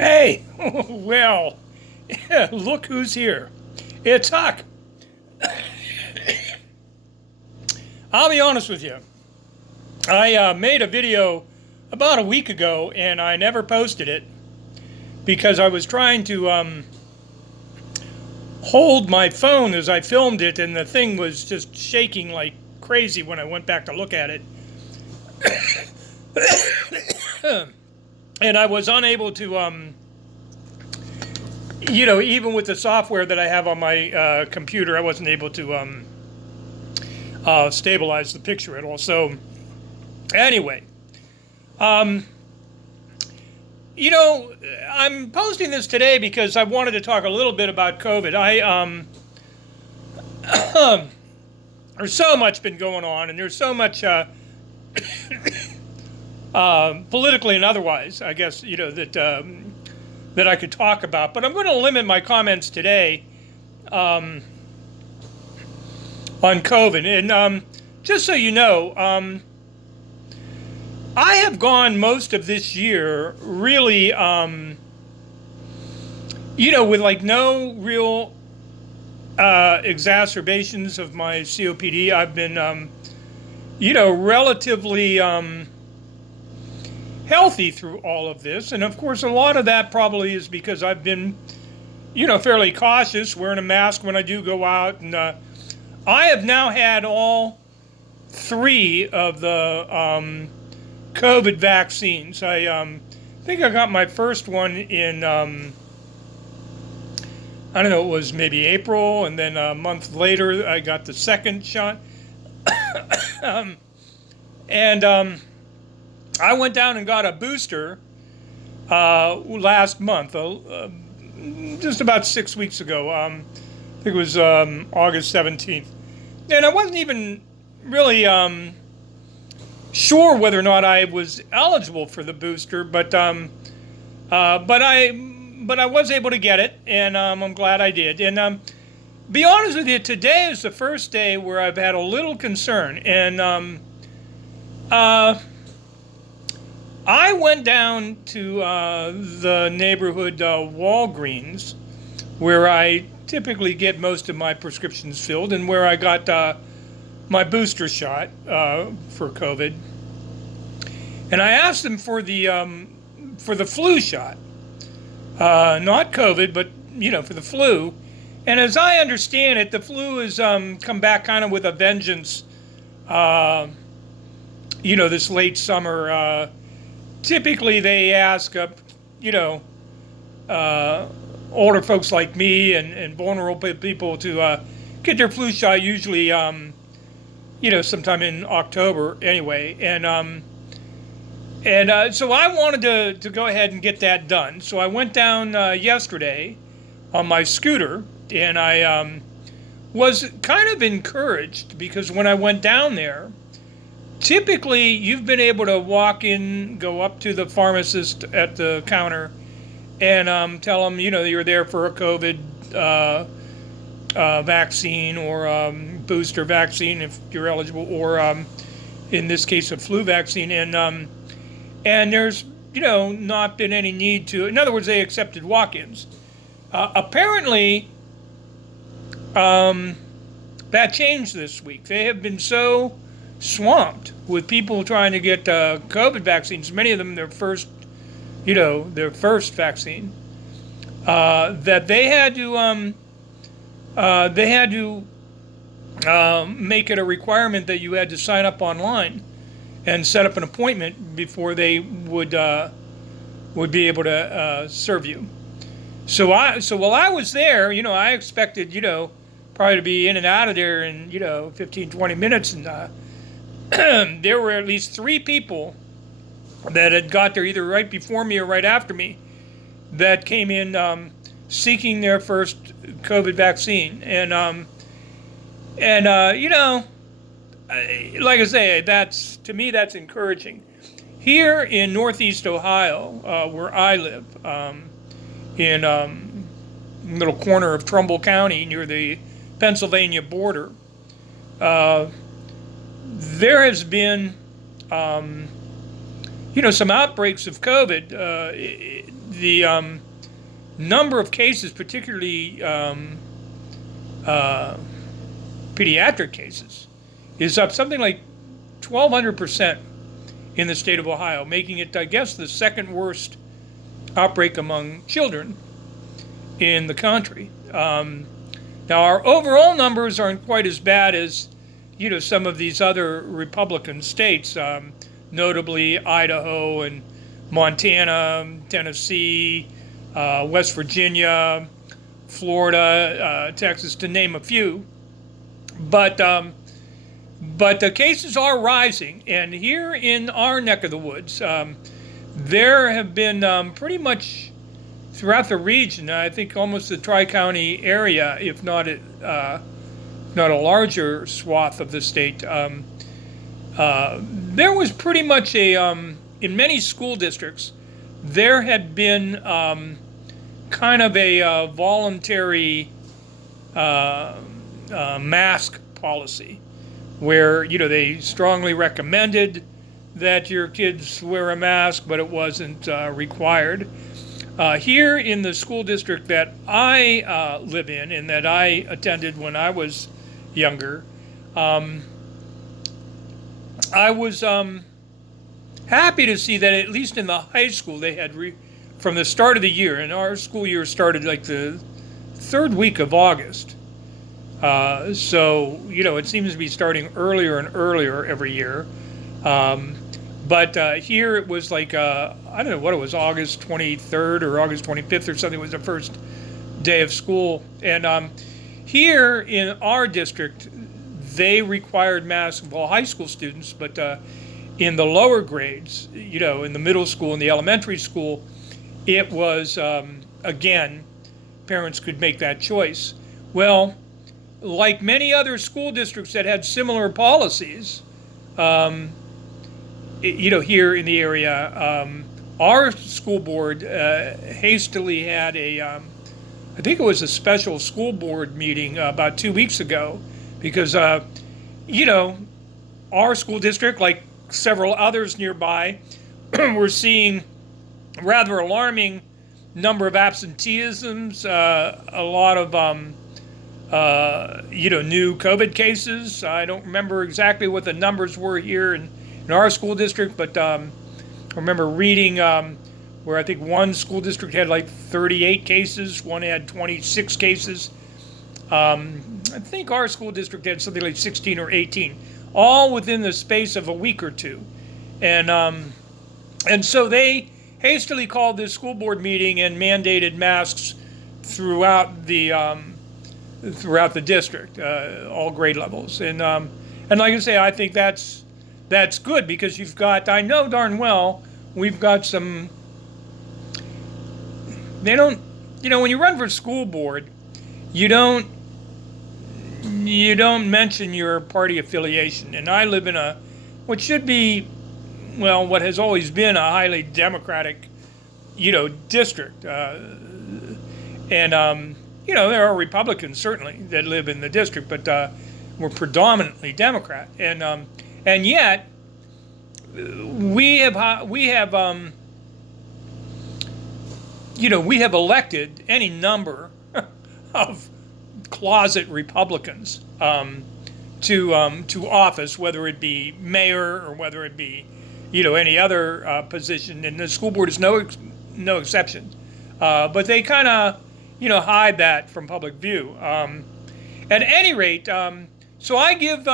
Hey, well, look who's here. It's Huck. I'll be honest with you. I made a video about a week ago and I never posted it because I was trying to hold my phone as I filmed it, and the thing was just shaking like crazy when I went back to look at it. And I was unable to, even with the software that I have on my computer, I wasn't able to stabilize the picture at all. So, anyway, I'm posting this today because I wanted to talk a little bit about COVID. There's so much been going on, and there's so much politically and otherwise, I guess, that I could talk about. But I'm going to limit my comments today on COVID. And just so you know, I have gone most of this year really, with like no real exacerbations of my COPD. I've been, relatively healthy through all of this. And of course, a lot of that probably is because I've been, fairly cautious, wearing a mask when I do go out. And I have now had all three of the COVID vaccines. I think I got my first one in, I don't know, it was maybe April, and then a month later I got the second shot. I went down and got a booster last month, just about 6 weeks ago. I think it was August 17th. And I wasn't even really sure whether or not I was eligible for the booster, but I was able to get it, and I'm glad I did. And be honest with you, today is the first day where I've had a little concern, and I went down to the neighborhood Walgreens, where I typically get most of my prescriptions filled, and where I got my booster shot for COVID. And I asked them for the flu shot, not COVID, but for the flu. And as I understand it, the flu has come back kind of with a vengeance. This late summer. Typically, they ask, older folks like me and vulnerable people to get their flu shot. Usually, sometime in October, anyway. And so I wanted to go ahead and get that done. So I went down yesterday on my scooter, and I was kind of encouraged because when I went down there, typically, you've been able to walk in, go up to the pharmacist at the counter, and tell them, you're there for a COVID vaccine or booster vaccine if you're eligible, or in this case, a flu vaccine. And there's, not been any need to. In other words, they accepted walk-ins. Apparently, that changed this week. They have been so swamped with people trying to get COVID vaccines, many of them their first vaccine, that they had to make it a requirement that you had to sign up online and set up an appointment before they would be able to serve you. So while I was there, I expected probably to be in and out of there in 15, 20 minutes, and there were at least three people that had got there either right before me or right after me that came in seeking their first COVID vaccine. And like I say, to me, that's encouraging. Here in Northeast Ohio, where I live, in a little corner of Trumbull County near the Pennsylvania border, there has been some outbreaks of COVID, the number of cases, particularly uh, pediatric cases, is up something like 1,200% in the state of Ohio, making it, I guess, the second worst outbreak among children in the country. Now, our overall numbers aren't quite as bad as, some of these other Republican states, notably Idaho and Montana, Tennessee, West Virginia, Florida, Texas, to name a few. But the cases are rising, and here in our neck of the woods, there have been pretty much throughout the region, I think almost the Tri-County area, if not a larger swath of the state, there was pretty much in many school districts, there had been kind of a voluntary mask policy where, they strongly recommended that your kids wear a mask, but it wasn't required. Here in the school district that I live in and that I attended when I was younger, I was happy to see that at least in the high school they had, from the start of the year, and our school year started like the third week of August. So, it seems to be starting earlier and earlier every year. But here it was like, I don't know what it was, August 23rd or August 25th or something was the first day of school. And here in our district, they required masks of all high school students, but in the lower grades, in the middle school and the elementary school, it was, again, parents could make that choice. Well, like many other school districts that had similar policies, here in the area, our school board hastily had I think it was a special school board meeting about 2 weeks ago, because, our school district, like several others nearby, were seeing rather alarming number of absenteeisms, a lot of, new COVID cases. I don't remember exactly what the numbers were here in our school district, but I remember reading where I think one school district had like 38 cases, one had 26 cases. I think our school district had something like 16 or 18, all within the space of a week or two. And so they hastily called this school board meeting and mandated masks throughout the district, all grade levels. And like I say, I think that's good, because you've got, I know darn well, we've got some, they don't, when you run for school board, you don't mention your party affiliation. And I live in what should be, well, what has always been a highly Democratic, district. And there are Republicans certainly that live in the district, but we're predominantly Democrat. And yet we have elected any number of closet Republicans to office, whether it be mayor or whether it be any other position, and the school board is no exception. But they kind of hide that from public view. At any rate, so I give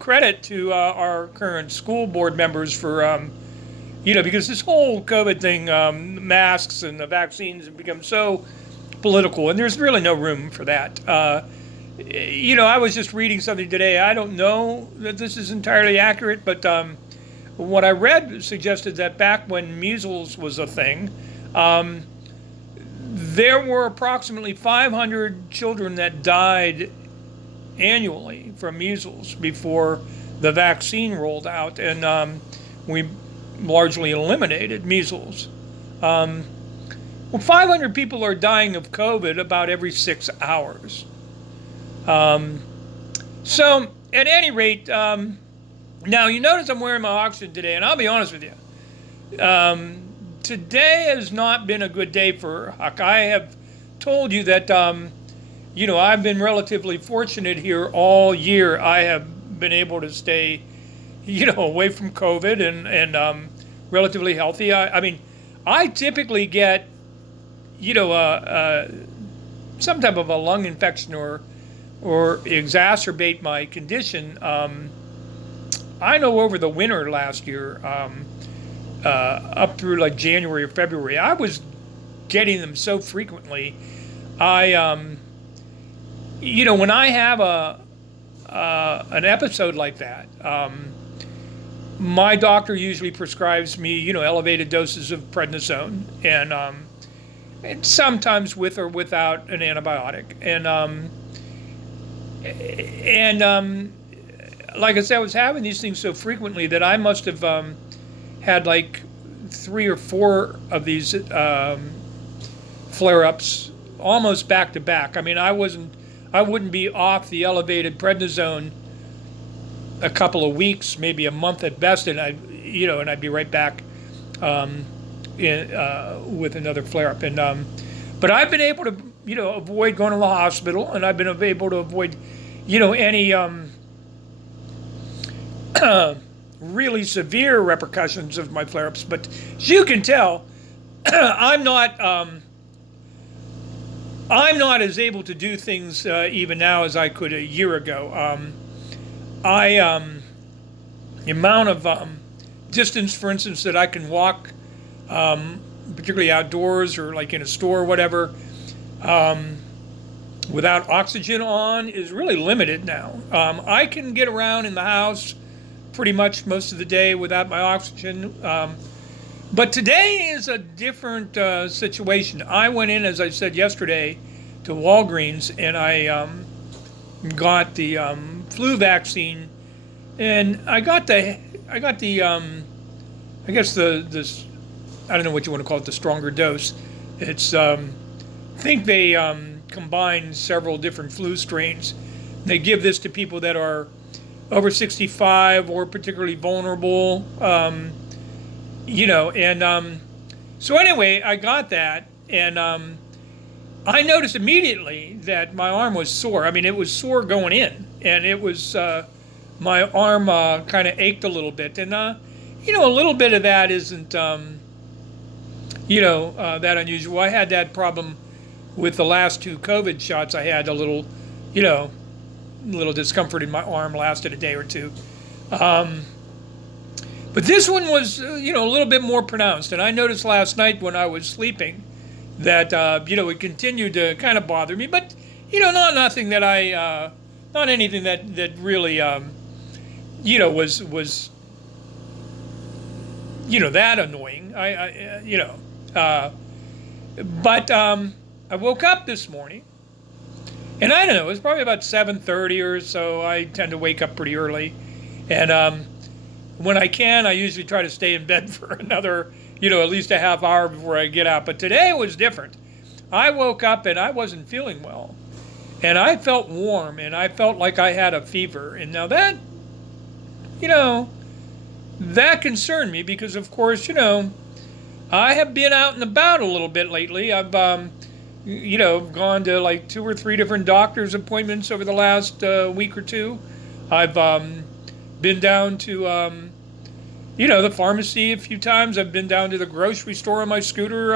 credit to our current school board members for because this whole COVID thing, masks and the vaccines, have become so political, and there's really no room for that. I was just reading something today. I don't know that this is entirely accurate, but what I read suggested that back when measles was a thing, there were approximately 500 children that died annually from measles before the vaccine rolled out, and we largely eliminated measles. Well, 500 people are dying of COVID about every 6 hours. So, at any rate, Now, you notice I'm wearing my oxygen today, and I'll be honest with you. Today has not been a good day for Huck. I have told you that, I've been relatively fortunate here all year. I have been able to stay, away from COVID and relatively healthy. I mean, I typically get, some type of a lung infection or exacerbate my condition. I know over the winter last year, up through like January or February, I was getting them so frequently. When I have an episode like that, my doctor usually prescribes me, elevated doses of prednisone, and sometimes with or without an antibiotic, and like I said, I was having these things so frequently that I must have had like 3 or 4 of these flare-ups almost back to back. I mean, I wouldn't be off the elevated prednisone a couple of weeks, maybe a month at best, and I'd be right back with another flare-up. But I've been able to, avoid going to the hospital, and I've been able to avoid, any really severe repercussions of my flare-ups. But as you can tell, I'm not as able to do things even now as I could a year ago. The amount of distance, for instance, that I can walk, particularly outdoors or like in a store or whatever, without oxygen on is really limited now. I can get around in the house pretty much most of the day without my oxygen. But today is a different situation. I went in, as I said yesterday, to Walgreens, and I got the flu vaccine, and I guess this, I don't know what you want to call it, the stronger dose. It's I think they combine several different flu strains. They give this to people that are over 65 or particularly vulnerable, so anyway, I got that, and I noticed immediately that my arm was sore. I mean, it was sore going in, and it was, my arm kind of ached a little bit, and a little bit of that isn't, that unusual. I had that problem with the last 2 COVID shots. I had a little discomfort in my arm, lasted a day or two. But this one was, a little bit more pronounced. And I noticed last night when I was sleeping that, it continued to kind of bother me. But, not anything that really, was that annoying. But I woke up this morning. And I don't know, it was probably about 7:30 or so. I tend to wake up pretty early. And when I can, I usually try to stay in bed for another, at least a half hour before I get out. But today was different. I woke up and I wasn't feeling well. And I felt warm, and I felt like I had a fever. And now that, that concerned me because, of course, I have been out and about a little bit lately. I've gone to like 2 or 3 different doctor's appointments over the last week or two. I've been down to, the pharmacy a few times. I've been down to the grocery store on my scooter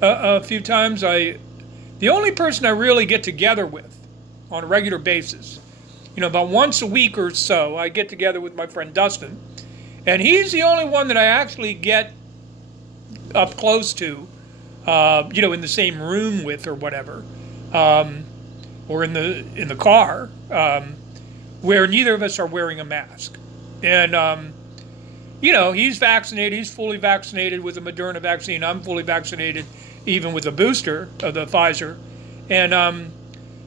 a few times. The only person I really get together with on a regular basis, about once a week or so, I get together with my friend Dustin. And he's the only one that I actually get up close to, in the same room with or whatever, or in the car, where neither of us are wearing a mask. And, he's vaccinated. He's fully vaccinated with the Moderna vaccine. I'm fully vaccinated even with the booster of the Pfizer. And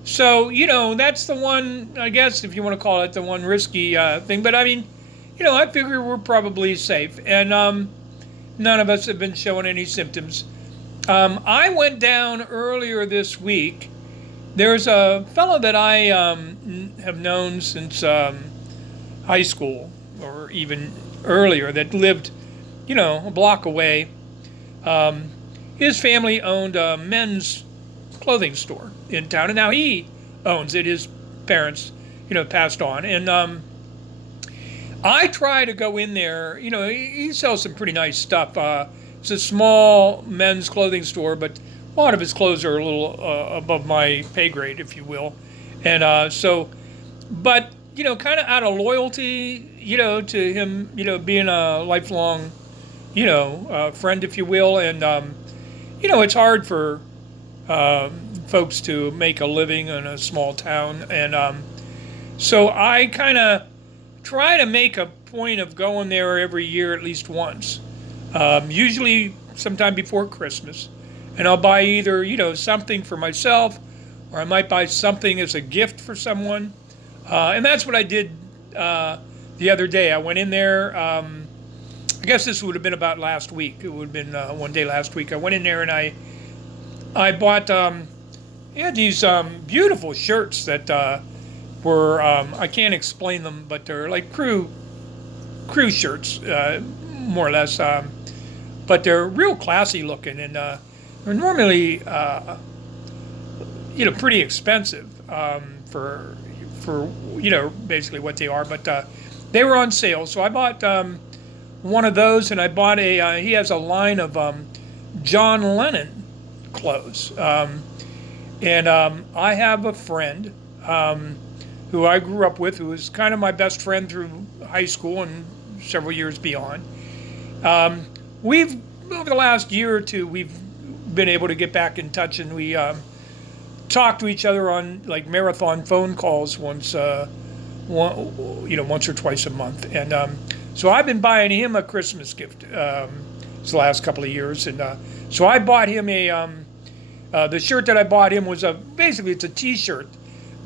so, that's the one, I guess, if you want to call it the one risky thing. But, I mean, I figure we're probably safe. And none of us have been showing any symptoms. I went down earlier this week. There's a fellow that I have known since high school, or even earlier that lived, a block away. Um, his family owned a men's clothing store in town, and now he owns it. His parents, passed on, and I try to go in there. He sells some pretty nice stuff. It's a small men's clothing store, but a lot of his clothes are a little above my pay grade, if you will. And but, kind of out of loyalty, to him, being a lifelong, friend, if you will. And, it's hard for folks to make a living in a small town. And so I kind of try to make a point of going there every year at least once, usually sometime before Christmas. And I'll buy either, something for myself, or I might buy something as a gift for someone. And that's what I did the other day. I went in there, I guess this would have been about last week. It would have been one day last week. I went in there and I bought, he had these beautiful shirts that were, I can't explain them, but they're like crew shirts, more or less. But they're real classy looking, and they're normally, pretty expensive for basically what they are. But they were on sale, so I bought one of those, and I bought he has a line of John Lennon clothes. And I have a friend who I grew up with, who was kind of my best friend through high school and several years beyond. We've, over the last year or two, we've been able to get back in touch, and we talk to each other on like marathon phone calls once or twice a month. And so I've been buying him a Christmas gift the last couple of years, and so I bought him the shirt that I bought him was basically it's a T-shirt,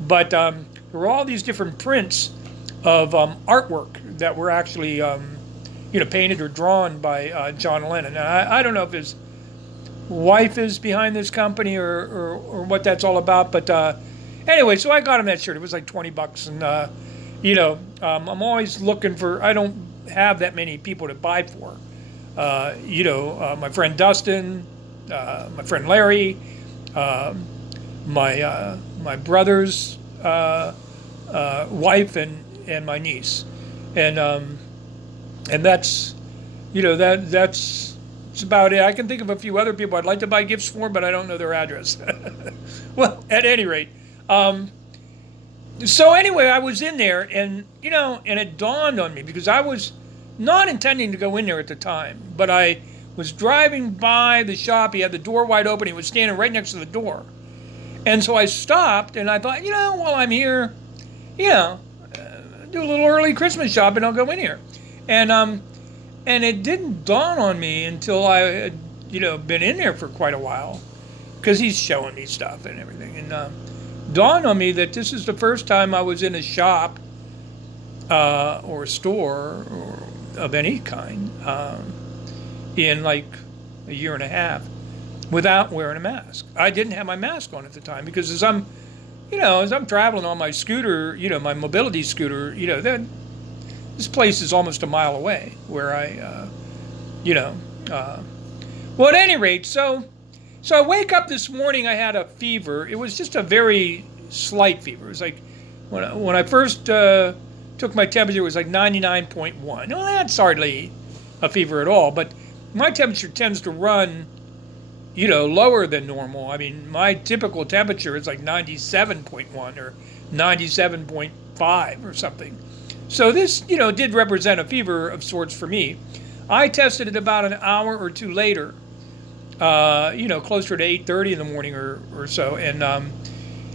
but there were all these different prints of artwork that were actually painted or drawn by John Lennon. And I don't know if his wife is behind this company or what that's all about, but anyway, so I got him that shirt. It was like $20, and I'm always looking for. I don't have that many people to buy for. My friend Dustin, my friend Larry, my brother's wife and my niece, and that's that's about it. I can think of a few other people I'd like to buy gifts for, but I don't know their address. Well, at any rate, so anyway, I was in there, and and it dawned on me, because I was not intending to go in there at the time, but I was driving by the shop. He had the door wide open. He was standing right next to the door. And so I stopped, and I thought, while I'm here, do a little early Christmas shopping, I'll go in here. And it didn't dawn on me until I had, been in there for quite a while, because he's showing me stuff and everything. And dawned on me that this is the first time I was in a shop or a store or of any kind in like a year and a half without wearing a mask. I didn't have my mask on at the time, because as I'm traveling on my scooter, my mobility scooter, this place is almost a mile away where I, well, at any rate, so I wake up this morning, I had a fever. It was just a very slight fever. It was like, when I first took my temperature, it was like 99.1. Well, that's hardly a fever at all, but my temperature tends to run, lower than normal. I mean, my typical temperature is like 97.1 or 97.5 or something. So this, did represent a fever of sorts for me. I tested it about an hour or two later, closer to 8:30 in the morning or so, and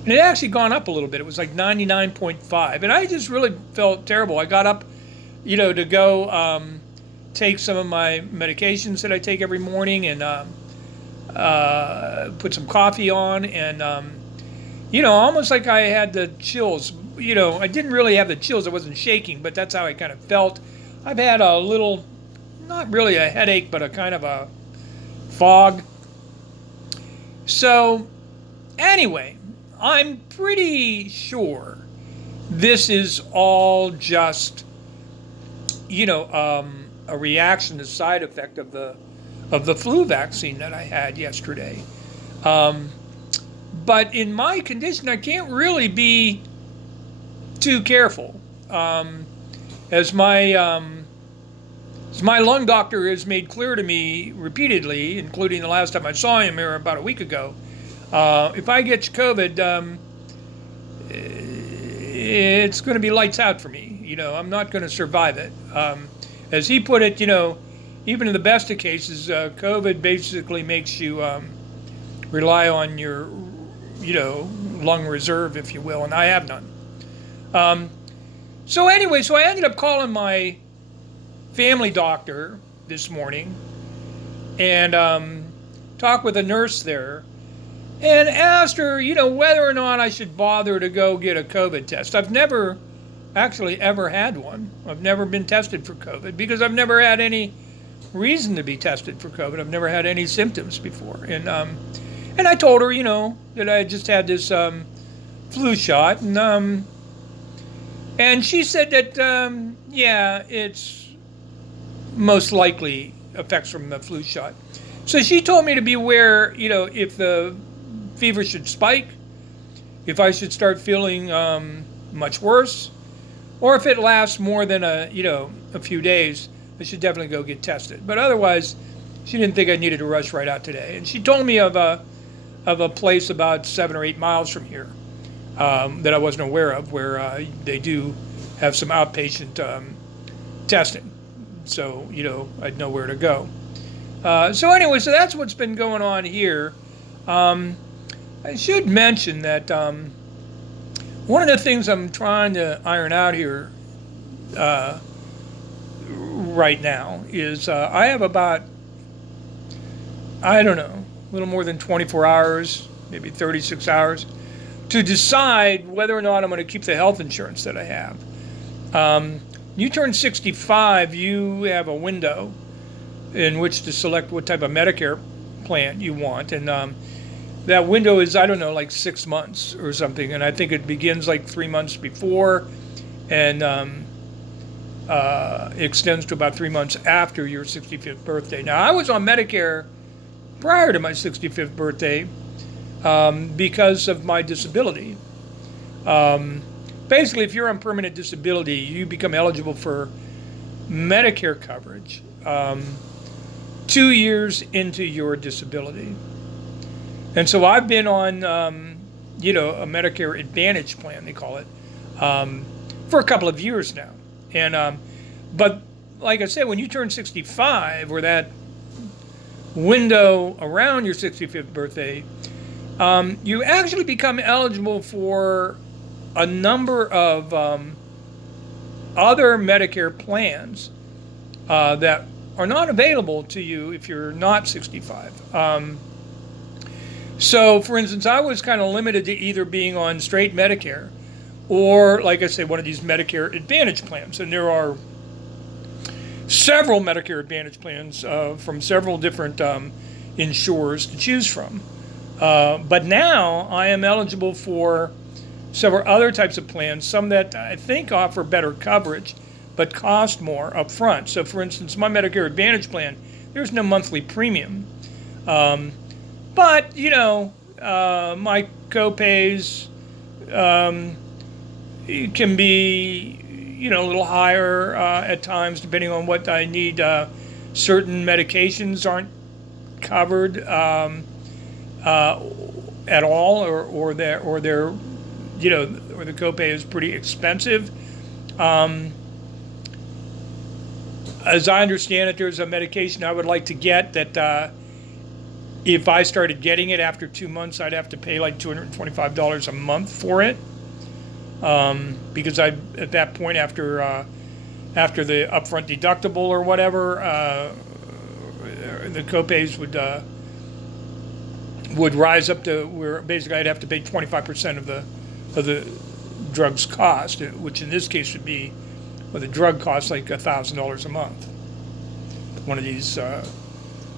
it had actually gone up a little bit. It was like 99.5, and I just really felt terrible. I got up, to go take some of my medications that I take every morning, and put some coffee on, and almost like I had the chills. I didn't really have the chills. I wasn't shaking, but that's how I kind of felt. I've had a little, not really a headache, but a kind of a fog. So anyway, I'm pretty sure this is all just a reaction, a side effect of the flu vaccine that I had yesterday. But in my condition, I can't really be too careful. As my lung doctor has made clear to me repeatedly, including the last time I saw him here about a week ago, if I get COVID, it's going to be lights out for me. I'm not going to survive it. As he put it, even in the best of cases, COVID basically makes you rely on your, lung reserve, if you will, and I have none. So I ended up calling my family doctor this morning and talked with a nurse there and asked her, whether or not I should bother to go get a COVID test. I've never actually ever had one. I've never been tested for COVID because I've never had any reason to be tested for COVID. I've never had any symptoms before. And I told her, that I had just had this flu shot. And she said that, it's most likely effects from the flu shot. So she told me to be aware, if the fever should spike, if I should start feeling much worse, or if it lasts more than a few days, I should definitely go get tested. But otherwise, she didn't think I needed to rush right out today. And she told me of a place about 7 or 8 miles from here that I wasn't aware of, where they do have some outpatient testing. So, I'd know where to go. So that's what's been going on here. I should mention that one of the things I'm trying to iron out here right now is I have about, a little more than 24 hours, maybe 36 hours, to decide whether or not I'm going to keep the health insurance that I have. You turn 65, you have a window in which to select what type of Medicare plan you want. And that window is, like 6 months or something. And I think it begins like 3 months before and extends to about 3 months after your 65th birthday. Now, I was on Medicare prior to my 65th birthday because of my disability. Basically, if you're on permanent disability, you become eligible for Medicare coverage 2 years into your disability. And so I've been on, a Medicare Advantage plan, they call it, for a couple of years now. And but like I said, when you turn 65, or that window around your 65th birthday, you actually become eligible for a number of other Medicare plans that are not available to you if you're not 65. So, for instance, I was kind of limited to either being on straight Medicare or, like I said, one of these Medicare Advantage plans. And there are several Medicare Advantage plans from several different insurers to choose from. But now I am eligible for several other types of plans, some that I think offer better coverage but cost more up front. So, for instance, my Medicare Advantage plan, there's no monthly premium. But, my co-pays can be, a little higher at times, depending on what I need. Certain medications aren't covered at all, or the copay is pretty expensive. As I understand it, there's a medication I would like to get that if I started getting it after 2 months, I'd have to pay like $225 a month for it. Because at that point, after the upfront deductible or whatever, the copays would rise up to where basically I'd have to pay 25% of the drug's cost, which in this case would be, the drug costs like $1,000 a month. One of these, I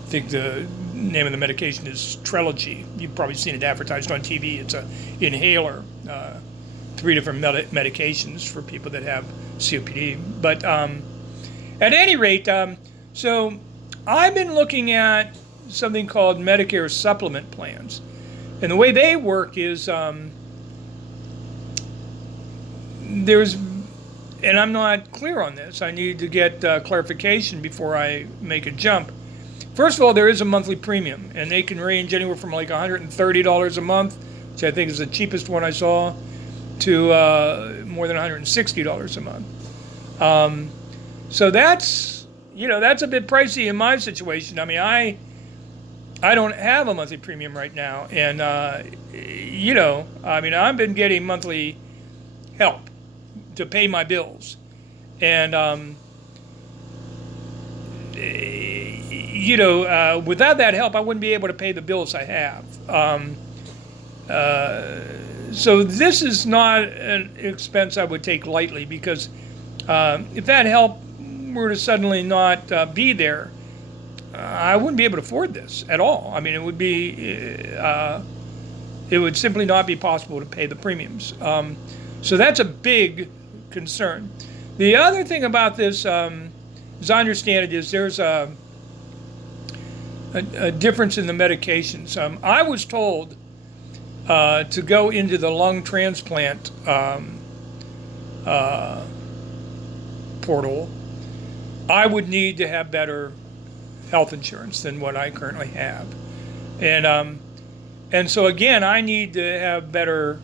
think the name of the medication is Trelegy. You've probably seen it advertised on TV. It's an inhaler, 3 different medications for people that have COPD. But At any rate, so I've been looking at something called Medicare supplement plans. And the way they work is there's, and I'm not clear on this, I need to get clarification before I make a jump. First of all, there is a monthly premium, and they can range anywhere from like $130 a month, which I think is the cheapest one I saw, to more than $160 a month. So that's, that's a bit pricey in my situation. I mean, I don't have a monthly premium right now, and I mean, I've been getting monthly help to pay my bills, and without that help, I wouldn't be able to pay the bills I have. So this is not an expense I would take lightly, because if that help were to suddenly not be there, I wouldn't be able to afford this at all. I mean, it would simply not be possible to pay the premiums. So that's a big concern. The other thing about this, as I understand it, is there's a difference in the medications. I was told to go into the lung transplant portal, I would need to have better health insurance than what I currently have. And so again, I need to have better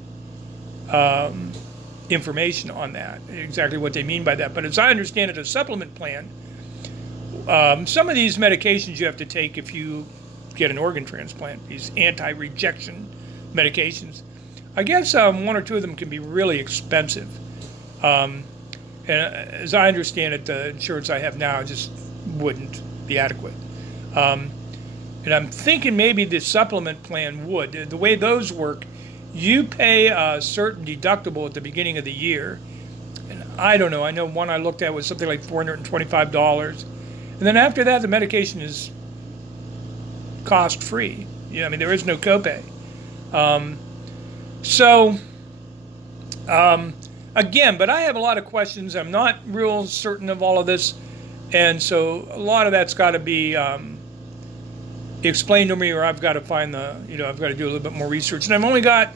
information on that, exactly what they mean by that. But as I understand it, a supplement plan, some of these medications you have to take if you get an organ transplant, these anti-rejection medications, I guess one or two of them can be really expensive. And as I understand it, the insurance I have now just wouldn't be adequate. And I'm thinking maybe the supplement plan would. The way those work, you pay a certain deductible at the beginning of the year. And I don't know, I know one I looked at was something like $425. And then after that, the medication is cost-free. I mean, there is no copay. Again, but I have a lot of questions. I'm not real certain of all of this. And so a lot of that's got to be explained to me, or I've got to find I've got to do a little bit more research. And I've only got,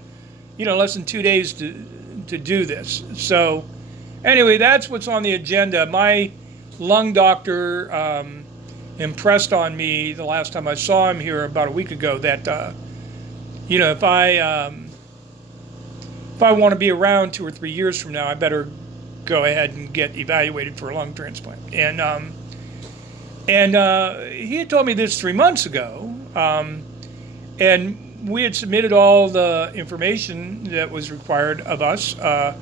less than 2 days to do this. So anyway, that's what's on the agenda. My lung doctor impressed on me the last time I saw him here about a week ago that, if I want to be around 2 or 3 years from now, I better go ahead and get evaluated for a lung transplant. And he had told me this 3 months ago, and we had submitted all the information that was required of us to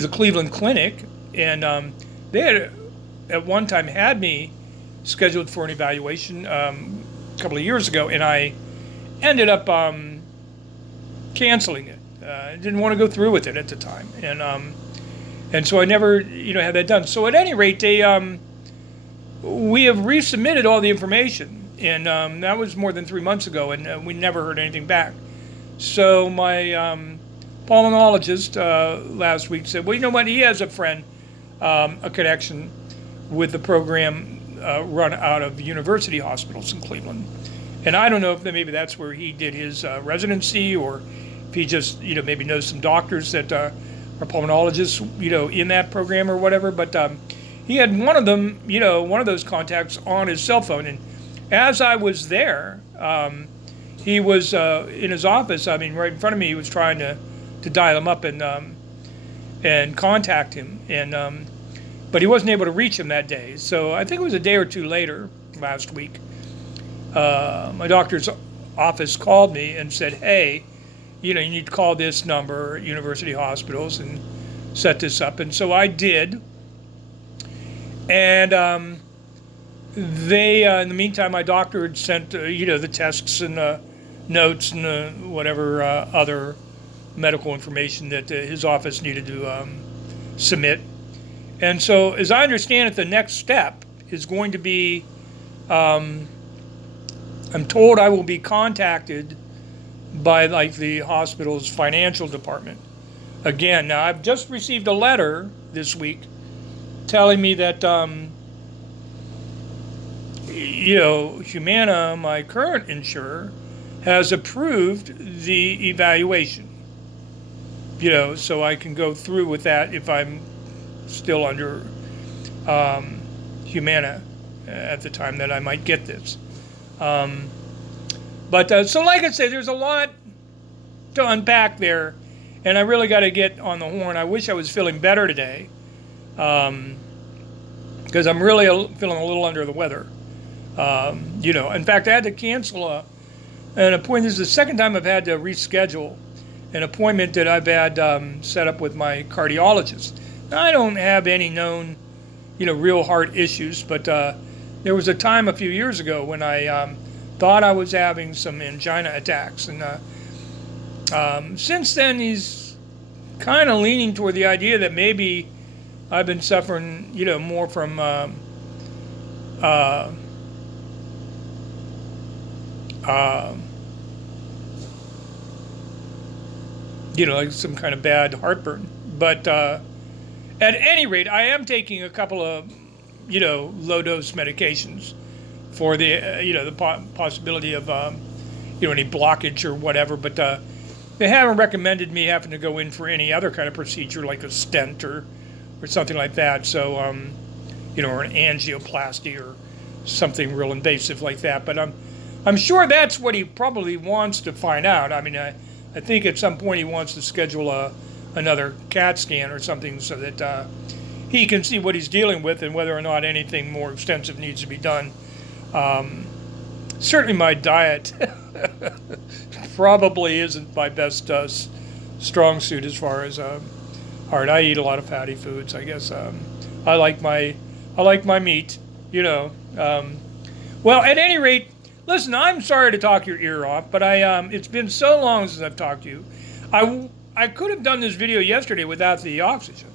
the Cleveland Clinic, and they had at one time had me scheduled for an evaluation a couple of years ago, and I ended up canceling it. I didn't want to go through with it at the time, and so I never had that done. So at any rate, we have resubmitted all the information, and that was more than 3 months ago, and we never heard anything back. So my pulmonologist last week said, well, you know what, he has a friend, a connection with the program run out of University Hospitals in Cleveland. And I don't know if maybe that's where he did his residency, or if he just, maybe knows some doctors that are pulmonologists, in that program or whatever. But he had one of them, one of those contacts on his cell phone. And as I was there, he was in his office. I mean, right in front of me, he was trying to dial him up and contact him. And but he wasn't able to reach him that day. So I think it was a day or two later, last week, my doctor's office called me and said, hey, you need to call this number, University Hospitals, and set this up. And so I did. And they, in the meantime, my doctor had sent, the tests and the notes and the whatever other medical information that his office needed to submit. And so, as I understand it, the next step is going to be, I'm told I will be contacted by the hospital's financial department. Again, now I've just received a letter this week telling me that Humana, my current insurer, has approved the evaluation. So I can go through with that if I'm still under Humana at the time that I might get this. But so like I say, there's a lot to unpack there, and I really got to get on the horn. I wish I was feeling better today, because I'm really feeling a little under the weather. In fact, I had to cancel an appointment. This is the second time I've had to reschedule an appointment that I've had set up with my cardiologist. Now, I don't have any known, real heart issues, but there was a time a few years ago when I thought I was having some angina attacks, and since then he's kind of leaning toward the idea that maybe I've been suffering, more from like some kind of bad heartburn. But at any rate, I am taking a couple of, low dose medications for the, the possibility of, any blockage or whatever. But they haven't recommended me having to go in for any other kind of procedure like a stent or something like that. So, or an angioplasty or something real invasive like that. But I'm sure that's what he probably wants to find out. I mean, I think at some point he wants to schedule another CAT scan or something so that he can see what he's dealing with and whether or not anything more extensive needs to be done. Certainly my diet probably isn't my best strong suit as far as heart. I eat a lot of fatty foods, I guess. I like my meat, Well, at any rate, listen, I'm sorry to talk your ear off, but it's been so long since I've talked to you. I could have done this video yesterday without the oxygen.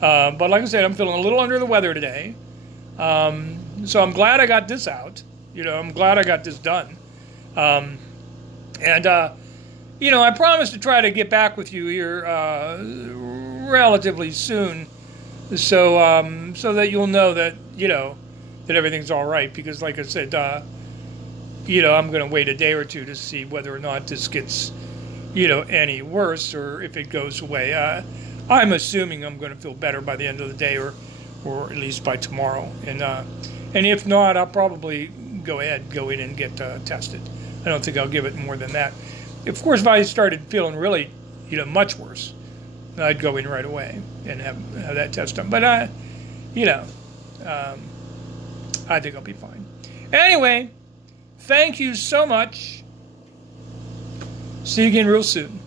But like I said, I'm feeling a little under the weather today. So I'm glad I got this out. I'm glad I got this done. I promise to try to get back with you here relatively soon, so that you'll know that that everything's all right. Because like I said, I'm going to wait a day or two to see whether or not this gets any worse or if it goes away. I'm assuming I'm going to feel better by the end of the day, or at least by tomorrow. And if not, I'll probably go in and get tested. I don't think I'll give it more than that. Of course, if I started feeling really, much worse, I'd go in right away and have that test done. But I think I'll be fine. Anyway, thank you so much. See you again real soon.